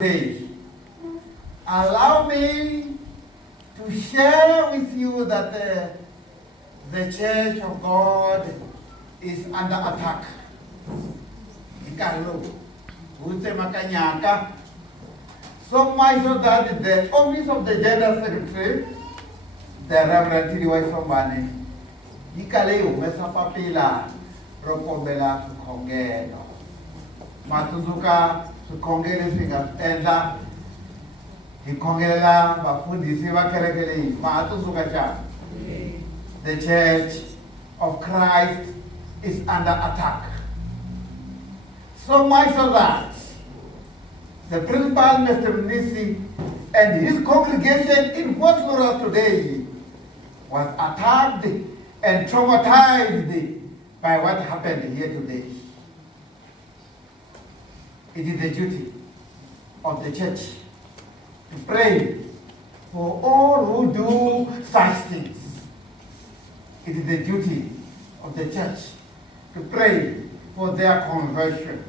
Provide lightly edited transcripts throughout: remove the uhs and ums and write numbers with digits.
Today, allow me to share with you that the Church of God is under attack. So much so that the office of the Gender Secretary, the Reverend Tiliwai Sombane, ikale umesa papila rokombela sukongelo. Matuzuka sukongele singatenza ikongela bafundisi bakerekele matuzuka cha. The Church of Christ is under attack. So much so that the principal, Mr. Mnisi, and his congregation in Fort Lauderdale today was attacked and traumatized by what happened here today. It is the duty of the church to pray for all who do such things. It is the duty of the church to pray for their conversion,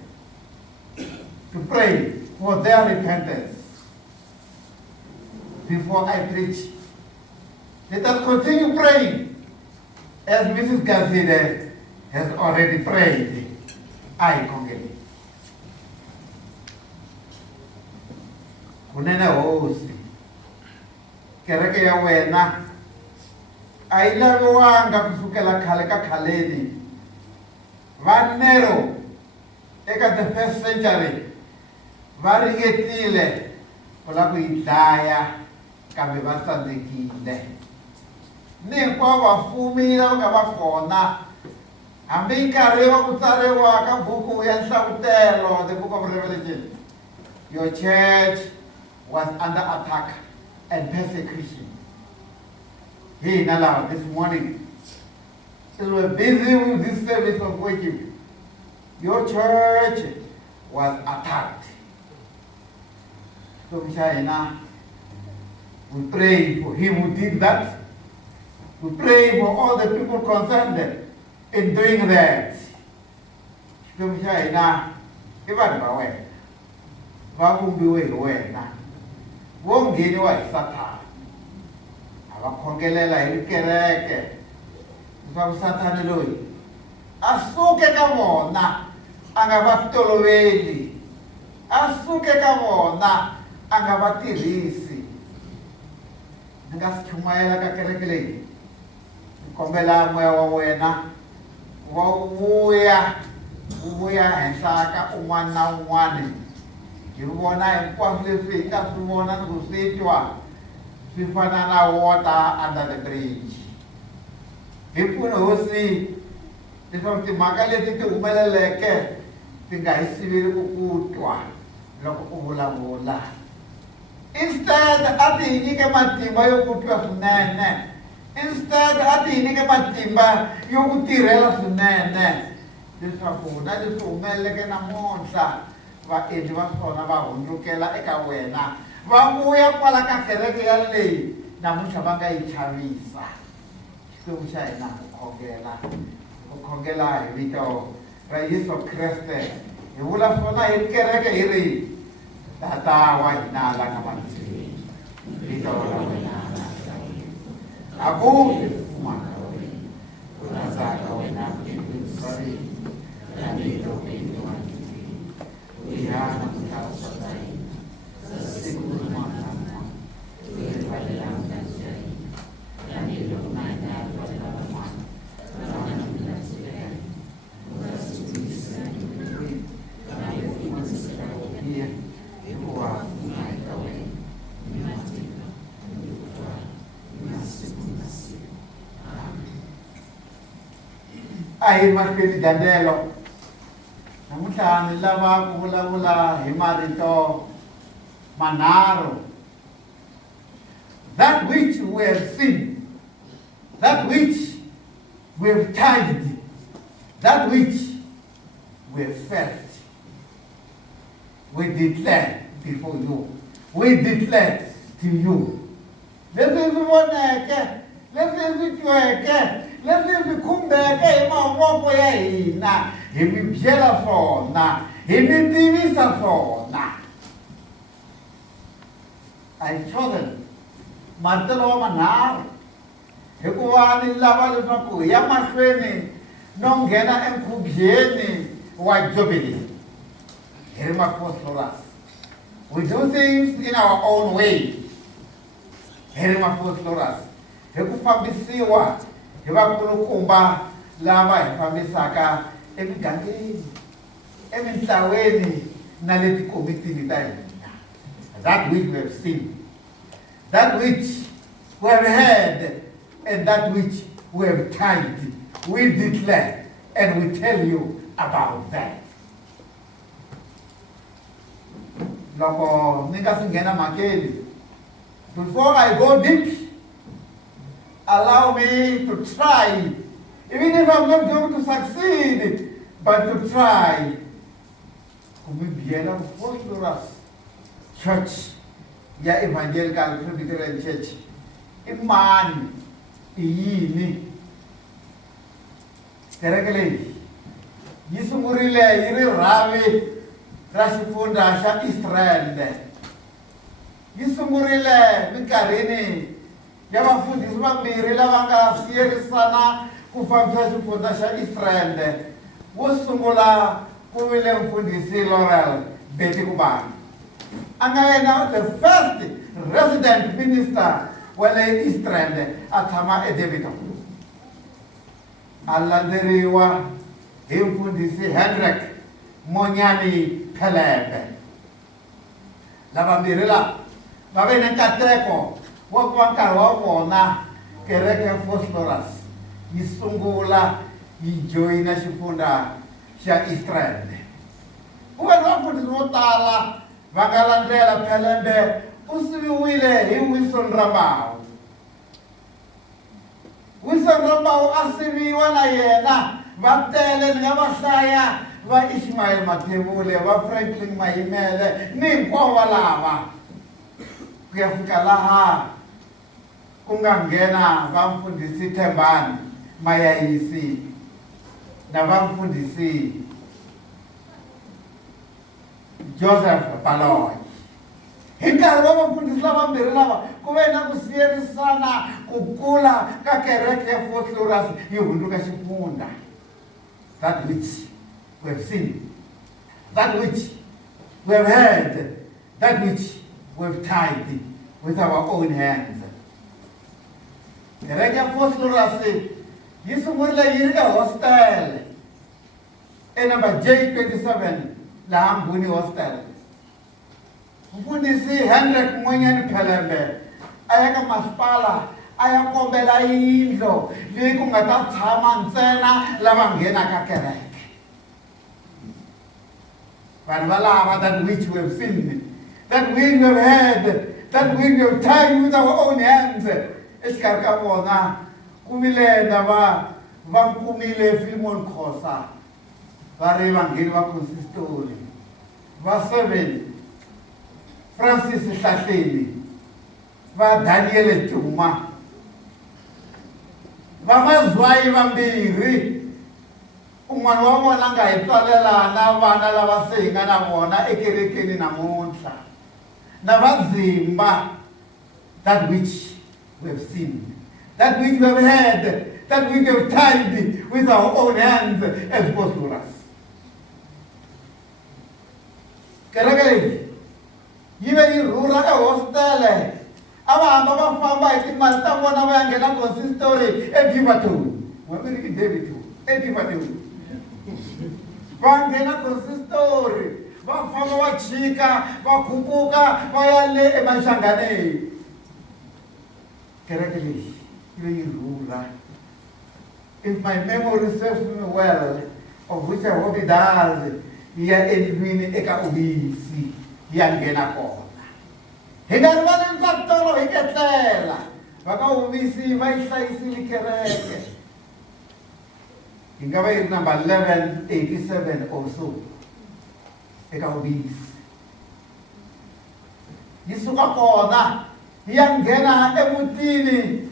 to pray for their repentance. Before I preach, let us continue praying as Mrs. Gazide has already prayed. I congregate. Kunene hosi kereke ya wena ayilaviwanga kusukela khale ka khaleni. Vanero eka the first century va ringetile ku la ku yi dlaya kambe va tsandzekile. Ni hinkwavo vafumi lava nga va kona hambi nkarhi wa ku tsariwa ka buku ya nhlavutelo, the book of Revelation, your church was under attack and persecution. Hey, now this morning, we were busy with this service of worship. Your church was attacked. So, we pray for him who did that. We pray for all the people concerned in doing that. So, even wongeni wa Satan abakhongelela hi kereke swa Satan loyi asuke ka vona anga va toloveli, asuke ka vona anga va tirhisi. Ni nga si chumayela ka kereke leyi, ni kombela moya wa wena wa vuya henhla ka un'wana na un'wana. Hi vona hinkwaswo leswi hi nga swi vona ni ku swi twa swi fana na water under the bridge. Hi pfune hosi leswaku timhaka leti ti humeleleke ti nga hi siveli ku twa loko u vulavula. Instead a ti hi nyike matimba yo ku twa swinene. Instead a ti hi nyike matimba yo ku tirhela swinene leswaku na leswi humeleleke namuntlha vaendli va swona va hundzukela eka wena, va vuya kwala ka kereke yaleyi namuntlha va nga yi chavisa. Xikwembu xa hina ku khongela hi vito ra Yesu Kreste. Hi vula swona hi kereke hi ri Tata wa hina la nga matsini, vito ra wena avuke ufuma ka wena, ku rhandza ka wena ku misaveni tanihiloko hi uyana mutawasai siku mwana tuyevalela mnazai yanilo nana wala mwana wana mnazai unasitisa ni kama yokumasika pia kwa maikawe ni matika ni kutoa nasiku amen. Ai marketi dandelo namuntlha ni lava ku vulavula hi marito manharhu. That which we have seen, that which we have touched, that which we have felt, we declare before you, we declare to you. Leswi swi voneke, leswi swi tweke, leswi swi khumbeke hi mavoko ya hina, hi mi byela swona, hi mi tivisa swona. I've chosen martelo wa manharhu hikuva ni lava leswaku hi ya mahlweni no nghena enkhubyeni wa Jubilee. Hi ri ma-Apostles. We do things in our own way. Hi ri ma-Apostles. Hi ku fambisiwa hi vakulukumba lava hi fambisaka emigangeni, emintlangwini na le tikomitini ta hina. That which we have seen, that which we have heard, and that which we have tried, we declare and we tell you about that. Loko ni nga si nghena mhakeni, before I go deep, allow me to try, even if I'm not going to succeed, but to try ku mi byela Apostles Church ya Evangelical Presbyterian Church i mani, i yini. Kereke leyi yi sungurile yi ri rhavi ra xifundza xa East Rand. Yi sungurile minkarhini ya vafundhisi vambirhi lava nga siyerisana ku fambisa xifundza xa East Rand. Wo sungula ku vile mfundhisi Laurel Betty Kubani. A nga yena the first resident minister wa le East Rand a tshama eDevito. A landzeriwa hi mfundhisi Hendrik Monyani Pelebe. Lavambirhi lava va ve ni nkateko wa ku va nkarhi wa vona kereke ya Apostles yi sungula yi joyina xifundza xa East Rand. Ku ve ni vafundhisi vo tala va nga landzela Pelebe. U siviwile hi Wilson Rambau. Wilson Rambau a siviwa na yena, va tele ni nga va hlaya va Ishmael Mathebule, va Franklin Mahimele ni hinkwavo lava ku ya fika laha ku nga nghena va mfundhisi Thembani Mayayisi na va mfundhisi Joseph Baloyi. Hi nkarhi wa vafundhisi lavambirhi lava ku ve na ku siyerisana ku kula ka kereke ya Apostles yi hundzuka xifundza. That which we have seen, that which we have heard, that which we have tried with our own hands. Kereke ya Apostles yi sungurile yi ri ehostel enumber J27 laha Mbhuni Hostel. Mfundhisi Hendrik Monyani Pelebe a ya ka masipala a ya kombela yindlo leyi ku nga ta tshama ntsena lava nghenaka kereke. Vanhu valava, that which we have seen, that which we have heard, that which we have tried with our own hands. Exikarhi ka vona ku vile na va nkumile Philemon Khosa, va ri vangeli va consistori, va 7 Francis Hlahleni, va Daniel Juma, va Mazwai vambirhi. Un'wana wa vona nga hi tswalelana vana lava se hi nga na vona ekerekeni namuntlha. Na va Zimba, that which we have seen, that which we have heard, that which we have tried with our own hands as Apostles. Kereke leyi yi ve yi rhurha ehostele. A va hamba va famba hi timali ta vona va ya nghena consistory eDivatown. Wa mi ri Devito eDivatown. Va nghena consistory, va famba va chika, va khupuka, va ya le eMaxanganeni. Kereke leyi yi ve yi rhurha. If my memory serves me well, of which I hope it does, yi ya endlwini eka ubisi. Ya nghena kona. Hi nga rivali ntlatolo hi ketlela. Va ka ubisi va yi hlayisile kereke. Yi nga va yi ri number 1187 or so eka ubisi. Yi suka kona yi ya nghena emutini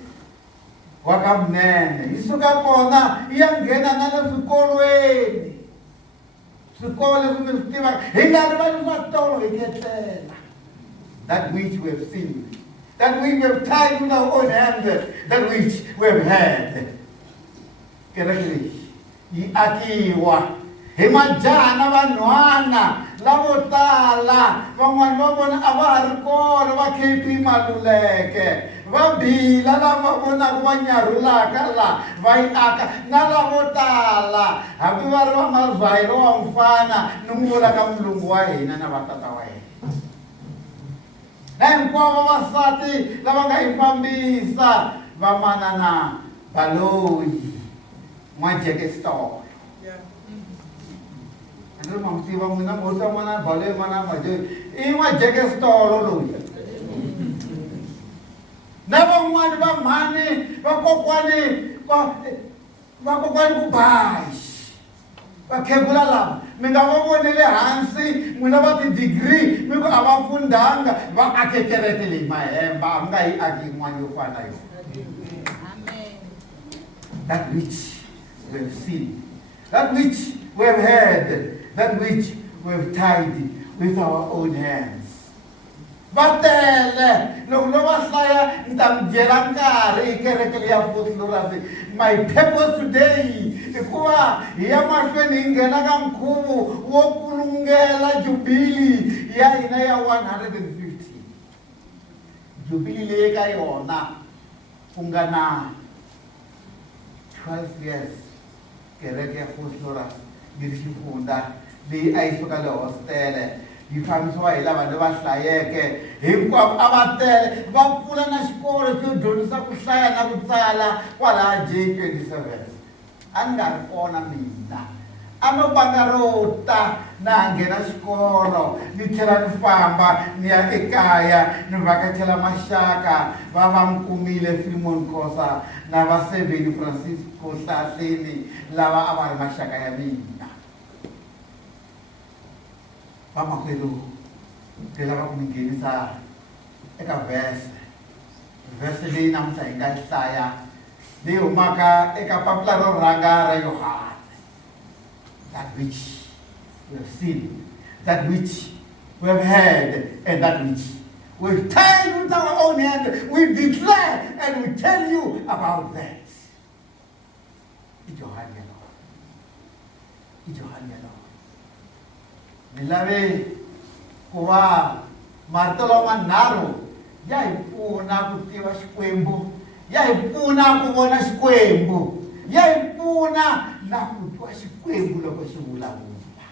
wa ka Mnene. Yi suka kona yi ya nghena na le swikolweni. Swikolo leswi mi swi tivaka hi nga rivali ntlatolo hi ketlela. that which we have seen, that which we have tied with our own hands, that which we have had. Kereke yi akiwa hi majaha na vanhwana lavo tala, van'wana va vona a va ha ri kona, va KP Maluleke, va Bila lava vonaka va nyarhulaka laha va yi aka, na lavo tala hambi va ri va Mavhayelo wa mfana ni n'wi vulaka mulungu wa hina na vatata wa hina, na hinkwavo vavasati lava nga yi fambisa va manana Baloyi N'wajeke Stolo. Andri ma tiva n'wina musa manana Baloyi manana N'wajeke i N'wajeke Stolo loyi. Na van'wani va mhani vakokwani ku Bashi, vakhegula lava mi nga va vonele hansi n'wina va ti-degree mi ku a va fundanga, va ake kereke leyi Mahemba a mi nga yi aki yin'wana yo fana na yona. That which we have seen, that which we have heard, that which we have tied with our own hands. Batele, loko no va hlaya ni ta mi byela nkarhi hi kereke leyi ya Vosloorus. My purpose today i ku va hi ya mahlweni hi nghena ka nkhuvo wo kulungela jubili ya hina ya 150. Jubili leyi ka yona ku nga na 12 years kereke ya Vosloorus yi ri xifundza leyi a yi suka le hostele yi fambisiwa hi lava va hlayeke hinkwavo a va tele, va pfula na xikolo xo dyondzisa ku hlaya na ku tsala kwalaha J27. A ni nga ri kona mina, a no banga rota na nghena xikolo ni tlhela ni famba ni ya ekaya ni vhakachela maxaka va mi kumile Philemon Khosa na va Seveni Francisco Hlahleni lava a va ri maxaka ya mina. Vamakwerhu ni lava ku mi nghenisa eka vhese leyi namuntlha hi nga hlaya leyi humaka eka papila ro rhanga ra Yohana. That which we have seen, that which we have heard, and that which we have tied with our own hand, we declare and we tell you about that. Ijohani Lord. Ijohani Lord. Milave kuva martelo manharhu ya hi pfuna ku tiva Xikwembu, ya hi pfuna ku vona Xikwembu, ya hi pfuna na ku twa Xikwembu loko xi vulavula.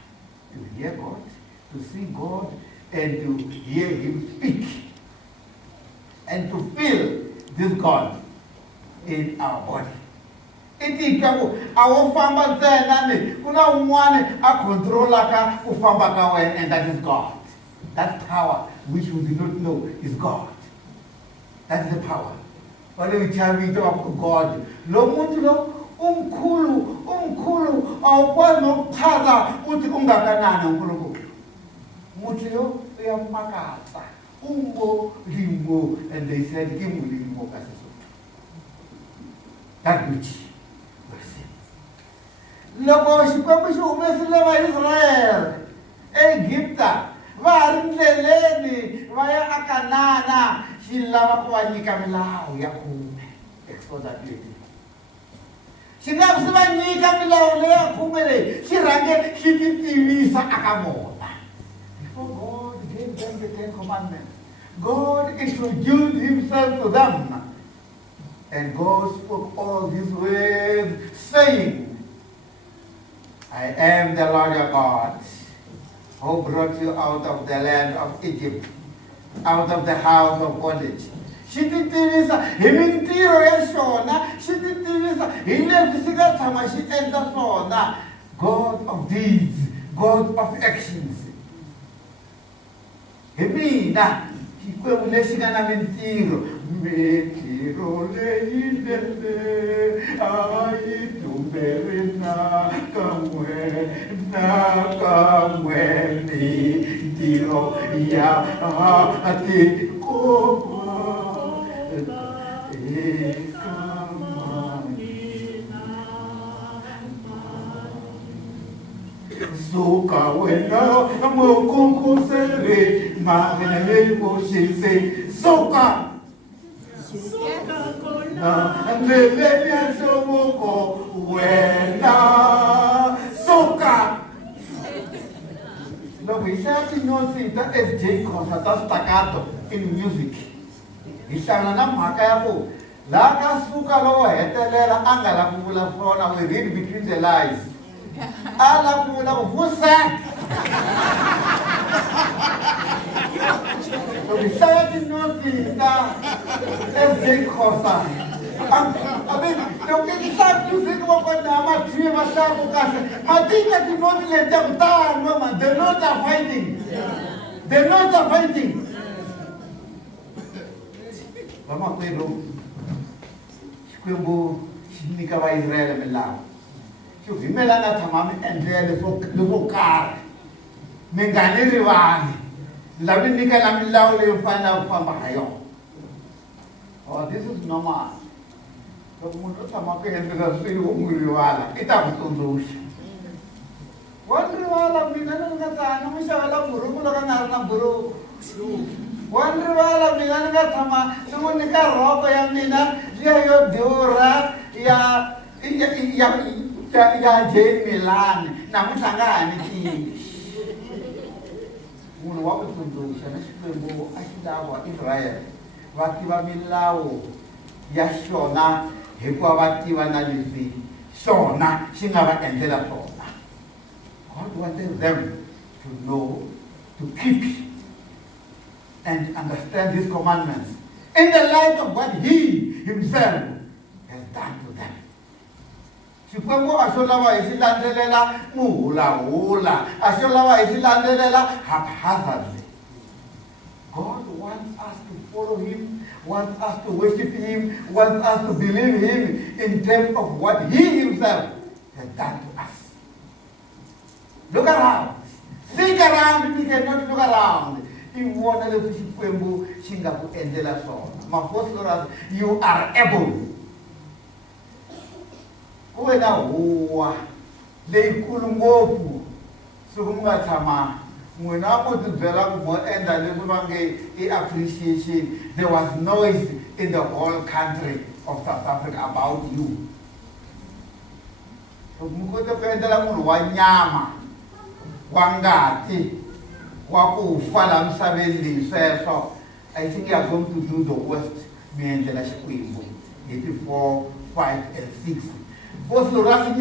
To hear God, to see God, and to hear Him speak, and to feel this God in our body. Ititwa ku a wo famba ntsena ni ku na un'wana a controlaka ku famba ka wena, and that is God. That power which we do not know is God. That is the power. Wale uchavito wa God. Lo muntu lo umkhulu awukwazi nokuchaza uthi ungakanani uNkulunkulu. Muthi lo uyamakatsa limo, and they said limo kasisuthu. That which we see. Loko Xikwembu xi humesile vaIsrael eGibta, va ha ri ndleleni va ya a Kanana, xi lava ku va nyika milawu ya 10. Exodus 20. Xi nga swi va nyika milawu leyi ya 10 leyi, xi rhange xi ti tivisa aka vona. Before God gave them the 10 commandments, God introduced Himself to them. And God spoke all His words, saying, I am the Lord your God, who brought you out of the land of Egypt, out of the house of bondage. Xi ti tivisa hi mintirho ya xona, xi ti tivisa hi leswi xi nga tshama xi endla swona. God of deeds, God of actions. Hi mina Xikwembu lexi nga na mintirho leyinene a yi dumberi na kan'we mintirho ya tiko suka wena mukunkhuseri Ma, when I hear you, she say, Soka. And the lady so moko wena Soka. No, we say no thing that is J concert, that's staccato in music. Isana makayapo. Laka suka lo hetelela angala kuvula frona, we read between the lines. Ala kuvula vusak. So we say no thing that is J concert. I mean, you can start music about Nama Tree Masaku Casa. I think that you don't let them down, woman. They're not fighting. They're not fighting. Mama Pedro, Squimbo, Nikava Israel Milan. You Melana Tamam and the vocal. Mengani Rivan. Lavin Nikalam Lauli find out from Bahayo. Oh, this is normal. Mundo sama ko hindi na siyo umuriwala. Ita ko tundush. Wandriwala minanang katana mo siya wala buru mo lang ng buru. Wandriwala minanang katama nung ni Karopa yang mina siya yo diura ya Jane Milan namun sangga ni ki. Mundo wa ko tundush na siya mo asilawa Israel. Wakiwa milao ya shona hikuwa watiwa na lisi shona singaba endela shona. God wanted them to know, to keep and understand His commandments in the light of what He Himself has done to them. Sikwembo asolawa isilandelela muhula asolawa isilandelela haphazardly. God wants us to follow Him, wants us to worship Him, wants us to believe Him in terms of what He Himself has done to us. Look around. Think around. We cannot look around. You are able. Uwena huwa. Leikulungofu. Sukunga tama. Appreciation. There was noise in the whole country of South Africa about you. Wangati, wakufa la msabeni so I think you are going to do the worst miendela shikwimbo 84, 5 and 6. Both the rest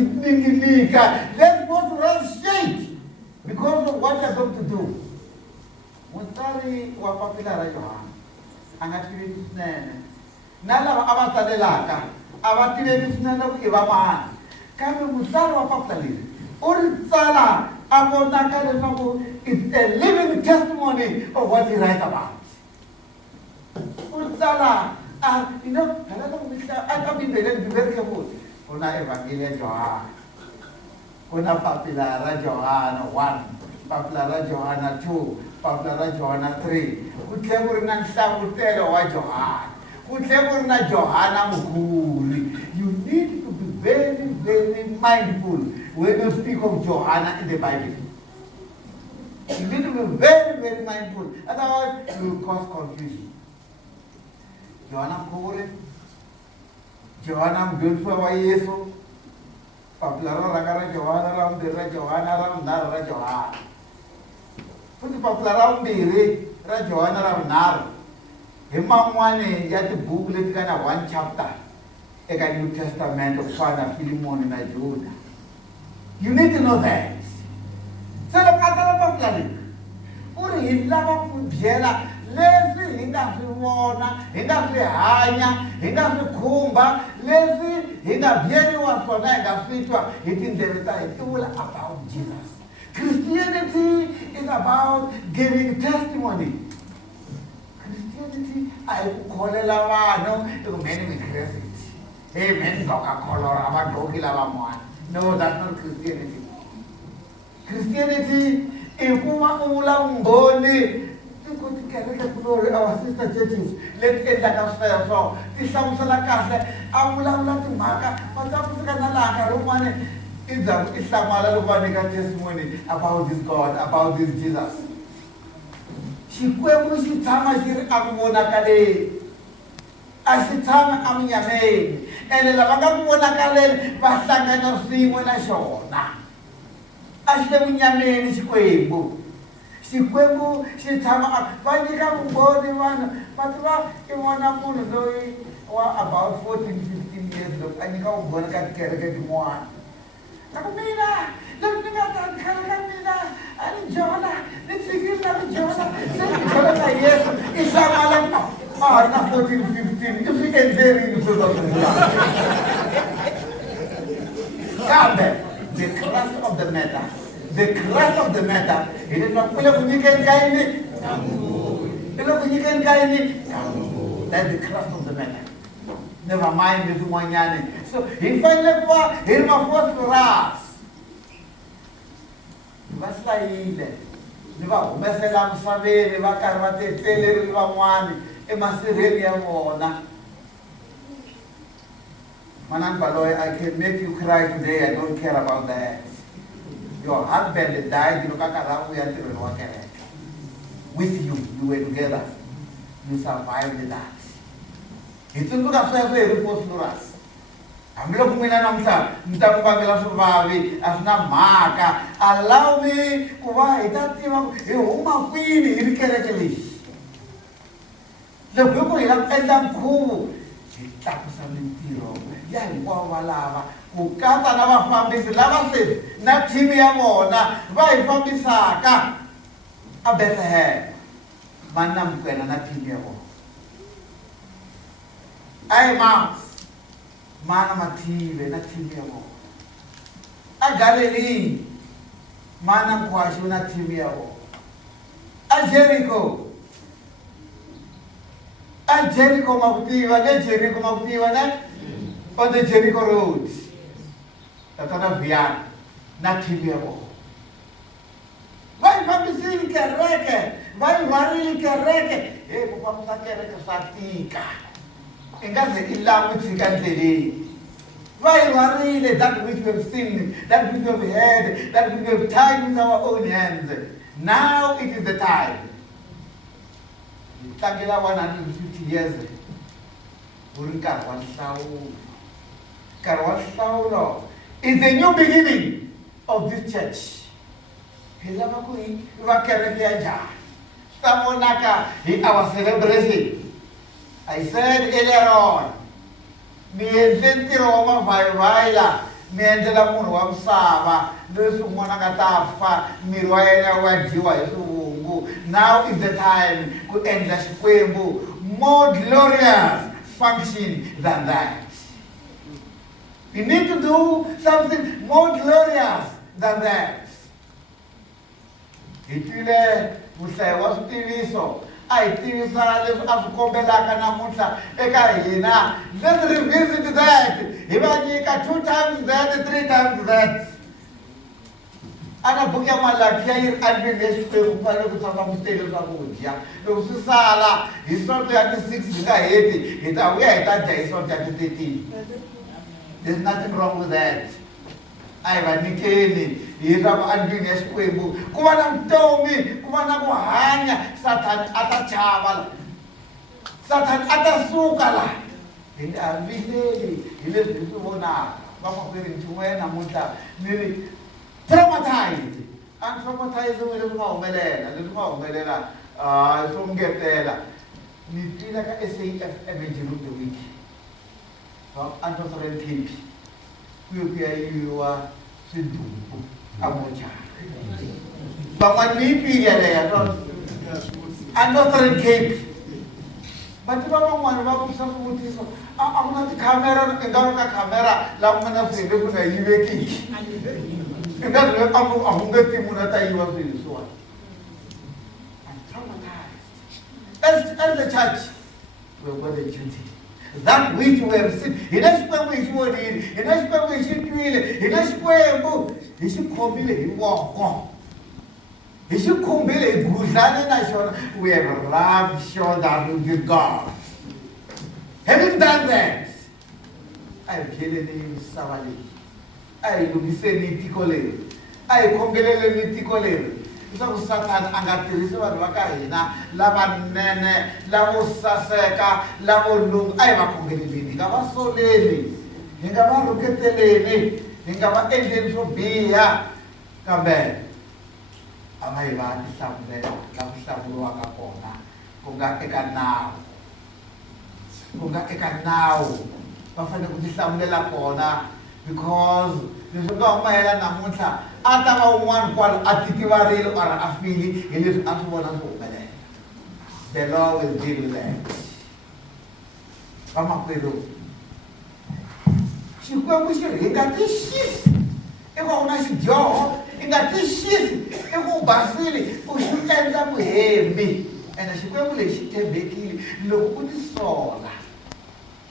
let both the rest shake because of what you are going to do. Mustari wa papila Johan angatiri nene nala abatalelaka abatire nene ibama kami mustari wa papila Ursala is a living testimony of what he writes about. Ursala, you know, I've been very careful. Una Evangelia Johanna, Una Papilara Johanna 1, Papilara Johanna 2, Papilara Johanna 3. Whichever Nansa will tell what Johanna. Whichever na Johanna Mukuli. You need to be very, very mindful when you speak of Johanna in the Bible. You need to be very, very mindful. Otherwise, you will cause confusion. Johanna Kore, Johanna Beautiful Yesu, Papilaro Ragara Johanna Ram, Dera Johanna Ram, Nara Johanna. Put the Papilaro Biri, Rajohanna Ram Nar. Himamwane, you have to Google it kind of one chapter. A New Testament of Father Philemon and Judah. You need to know that. So look at the public. Uri hilava kujela, lezi hinga fiwona, hinga fihanya, hinga fikumba, lezi hinga vyeni wa sona, hinga fitwa, it's all about Jesus. Christianity is about giving testimony. Christianity, I call it no, many will crazy. Amen. No, that's not Christianity. Christianity, if we want to go together the glory of our sister churches, let's end that upstairs. So, this sounds like a Amula to Maka, but that's a Romani. It's a Malalubanica testimony about this God, about this Jesus. Xikwembu xi tshama xi ri aku vonakaleni, a xi tshami aminyameni, ene lava nga ku vonakaleni va hlangana swin'we na xona. A xi le munyameni Xikwembu. Xikwembu xi tshama va nyika vumbhoni vanhu va tiva i vona munhu loyi wa about 14-15 years loko a nyika vumbhoni ka tikereke tin'wana. Loko mina loko ni nga ta khale ka mina a ni Jona ni tshikile na ku Jona se ni Jona na Yesu i hlamala a ha ri na 14-15 i swi endlerini swilo swa kambe the crust of the matter, the crust of the matter hi leswaku u le ku nyikeni ka yini, i le ku nyikeni ka yini. That's the crust of the matter. Never mind leswin'wanyani. So hi fanele ku va hi ri ma-phosphorus, hi va hlayile, ni va humesela misaveni va karhi va tetlerile van'wani emasirheni ya vona. Manani Baloyi, I can make you cry today, I don't care about that. Your husband died, you know, with you, you were together. You survived that. It's a good affair, very phosphorus. I'm looking at Maka. Allow me, why that you queen irregularly. The people end up cool. Lava, ukata na vafambisi lava se na timu ya vona va hi fambisaka a Bethlehem, mana mkwena na timu ya vona. Emmaus, mana mative na timu ya vona. A Galilee, mana mkwashu na timu ya vona. A Jericho makutiva, ne Jericho makutiva ne on the Jericho road. Tatana Vian, na timu ya vona. Vai fambisini kereke, vai warili kereke, kufamusa kereke satika. Ingaze ilamu tsikandleleni. Vai warile, that which we have seen, that which we have heard, that which we have tied with our own hands. Now it is the time. Tangela 150 years. Urinka Karwasaulo is the new beginning of this church. Hilamakui Vakareja. Stamonaka in our celebration. I said earlier on, mi enzenti Roma vaila, mi endela munhu sava, leswi n'wana nga ta fa, miri wa yena wa dyiwa hi swivungu. Now is the time to endla Xikwembu more glorious function than that. We need to do something more glorious than that. Itile muhlayi wa switiviso a hi tivisa leswi a swi kombelaka namuntlha eka hina. Let's revisit that. Hi va nyika 2 times that, 3 times that. Ana buku ya Malaki yi ri adlwini ya Xikwembu ku fanele ku tshama ku tele swakudya. Loko swi sala hi sonto ya ti-6 hi nga heti hi ta vuya hi ta dya hi sonto ya ti-13. There's nothing wrong with that. A hi va nyikeni hi swa ku adlwini ya Xikwembu ku va na vutomi, ku va na ku hanya. Sathani a ta chava, Sathani a ta suka la. Hi nga vileli hi leswi hi swi vonaka. Vamakwerhu nchumu wa yena namuntlha ni ri traumatized. And traumatized leswi nga humelela swo ngetela. Ni twile ka SAFM during the week. Antosaran Cape. Ku ya yiwa swidumbu a mochari. Van'wana ni yi twile leya Antosaran Cape. But van'wana va vutisa swivutiso, a ku na tikhamera, i nga ri ka khamera laha ku nga na swilo leswi nga yivekiki. I nga ri a ku nge ti munhu a ta yiva swilo leswiwani. I'm traumatized. As the church, we've got a duty. That which we have seen. Hi na Xikwembu hi xi vonile, hi na Xikwembu hi xi twile, hi na Xikwembu hi xi khomile hi voko. Hi xi khumbile hi gudlane na xona. We have rubbed shoulders with God. Having done that, a hi byeleni misava leyi, a hi lunghiseni tiko leri, a hi khongeleleni tiko leri. leswaku Satani a nga tirhisi vanhu va ka hina lavanene lavo saseka lavo lungu a hi va khongeleleni hi nga va soleli hi nga va rhuketeleni hi nga va endleni swo biha kambe a nga hi va tihlamulela la ku hlamuriwaka kona ku nga eka nawu va fanele ku tihlamulela kona because leswi nga humayela namuntlha a ta va un'wana kwalo a titivarile or a fili hi leswi a swi vona swi humelela. The law will deal with that. Vamakwerhu Xikwembu xi ri hi nga tixisi i ku u na xidyoho i nga tixisi i ku u basile u xi endla vuhembi ene Xikwembu lexi tshembekile loko u tisola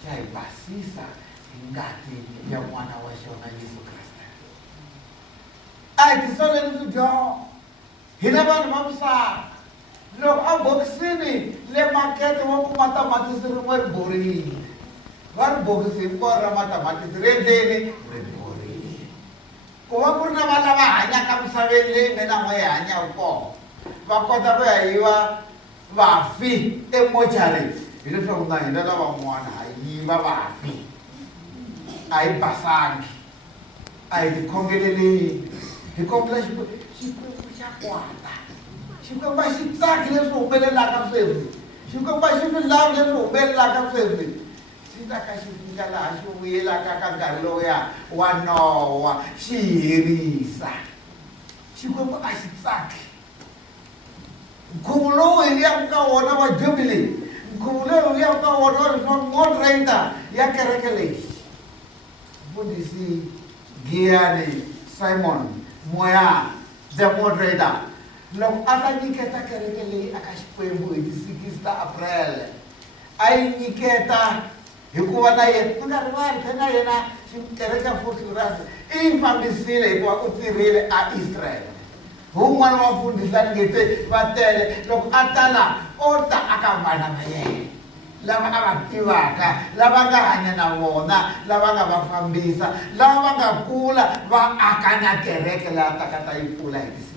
xa hi basisa hi ngati ya n'wana wa xona Yesu Kreste. A hi tisoleni swidyoho hina vanhu va misava loko a bokisini le makete wa kuma tamatisi rin'we ri borile va ri bokisi hinkwaro ra matamatisi ri endleni ri borile ku va ku ri na vana va hanyaka misaveni leyi mina n'we hi hanyaka kona va kota ku ya yiva vafi emojareni hileswaku na hina lavan'wana ha yiva vafi a hi basangi a hi tikhongeleleni hi kombela Xikwembu xa kwata Xikwembu a xi tsaki leswi humelelaka sweswi Xikwembu a xi swi lavi leswi humelelaka sweswi xi ta ka xi fika laha xi vuyelaka ka nkarhi lowuya wa Nowa xi herisa Xikwembu a xi tsaki nkhuvo lowu hi yaka ka wona wa Jubilee nkhuvo lowu hi yaka ka wona wa leswaku moderator ya kereke leyi mfundhisi Giyani Simon Moya the moderator loko a ta nyiketa kereke leyi aka Xikwembu hi ti 6 ta April a yi nyiketa hikuva na yena ku nga rivali na yena kereke ya Fort-Loras i yi fambisile hikuva u tirhile a Israel wun'wana wa vafundhisi a ngete va tele loko a ta la o ta aka vana va yena lava a va tivaka lava nga hanya na vona lava nga va fambisa lava va nga kula va aka na kereke laha taka ta yi pfula hi ti 6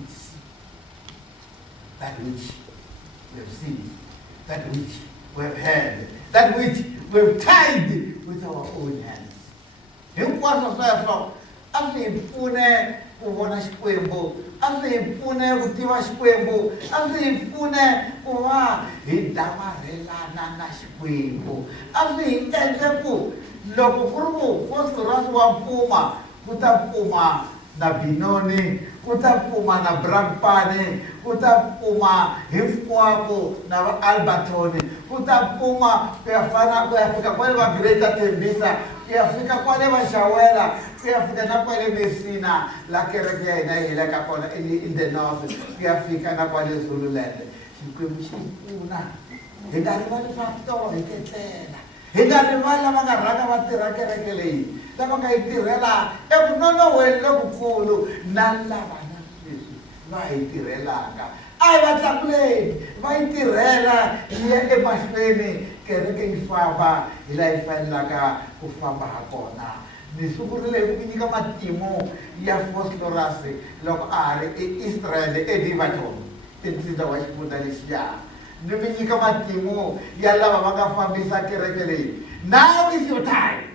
that which we have seen that which we have heard that which we have tied with our own hands hinkwaswo sweswo a swi hi pfune ku vona Xikwembu a swi hi pfune ku tiva Xikwembu a swi hi pfune ku va hi damarhelana na Xikwembu a swi hi endle ku loko ku ri ku Fort-Loras wa pfuma ku ta pfuma na Benoni ku ta pfuma na Brakpan ku ta pfuma hinkwako na va Alberton ku ta pfuma ku ya fika kwale va Greater Tembisa ku ya fika kwale va Xawela ku ya fika na kwale Messina la kereke ya hina yi helaka kona in the north ku ya fika na kwale Zululand Xikwembu xi pfuna hi nga rivali swa vutomi hi ketlela hi nga rivali lava nga rhanga va tirha kereke leyi lava nga yi tirhela eku nonoweni lokukulu na lava na leswi va hi tirhelaka a hi va tlakuleni va yi tirhela yi ya emahlweni kereke yi famba hi laha yi fanelaka ku famba ha kona ni sungurile hi ku nyika matimu ya Fort-Loras loko a ha ri eIsrael eDivaton entsinda wa xifundza lexiya ni mi nyika matimu ya lava va nga fambisa kereke leyi. Now is your time.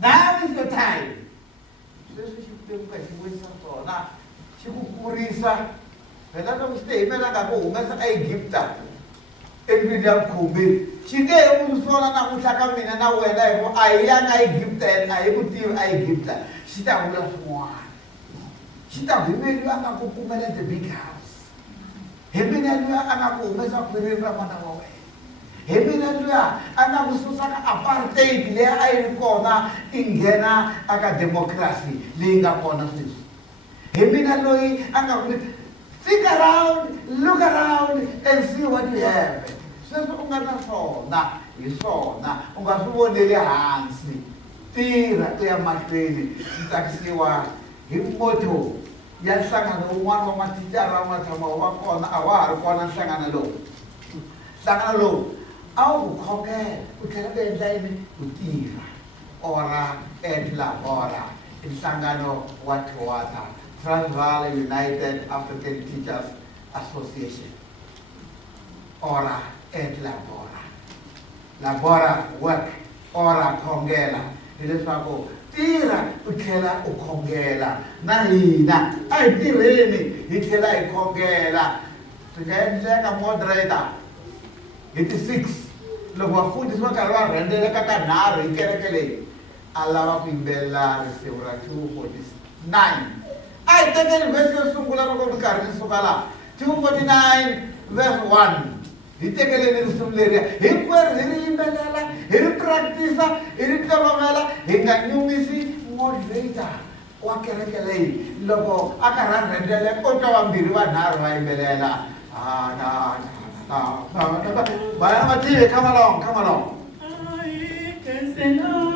Now is your time. Sweswi Xikwembu ka xi vuyisa swona xi ku kurisa phela loko xi te yimelanga ku humesa eEgipta endlwini ya khumbi xi nge he vuli swona namuntlha ka mina na wena hi ku a hi yanga Egipta a hi ku tivi eEgipta xi ta vula swin'wana xi ta himeliwa a nga ku kumela the big house hi mina luya a nga ku humesa khwirini ra n'wana wa wena hi mina luya a nga ku susaka apartheid leyi a yi ri kona i nghena aka democracy leyi nga kona sweswi hi mina loyi a nga ku think around, look around and see what you have. Sweswi u nga na swona hi swona u nga swi voneli hansi tirha u ya mahlweni tsakisiwa hi moto ya nhlangano wun'wana wa mathicara wa tshama wa kona a wa ha ri kona nhlangano lowu a wu ku khongela u tlhela u endla yini ku tirha ora et labora nhlangano wa Theatre Transvaal United African Teachers Association. Ora et labora. Labora work, ora khongela. Hileswaku tirha u tlhela u khongela. Na hina a hi tirheni hi tlhela hi khongela. Swi nga endleka moderator hi ti 6 loko vafundhisi va karhi va rhendeleka ka 3 hi kereke leyi a lava ku yimbelela risimu ra 249. A hi tekeni vhesi yo sungula loko ri karhi ri suka laha 249 verse 1. Hi tekeleni risimu leriya hinkwerhu hi ri yimbelela, hi ri practice-a, hi ri tolovela, hi nga nyumisi moderator wa kereke leyi loko a karhi a rhendele ko twa vambirhi vanharhu va yimbelela. Come along. I can say no.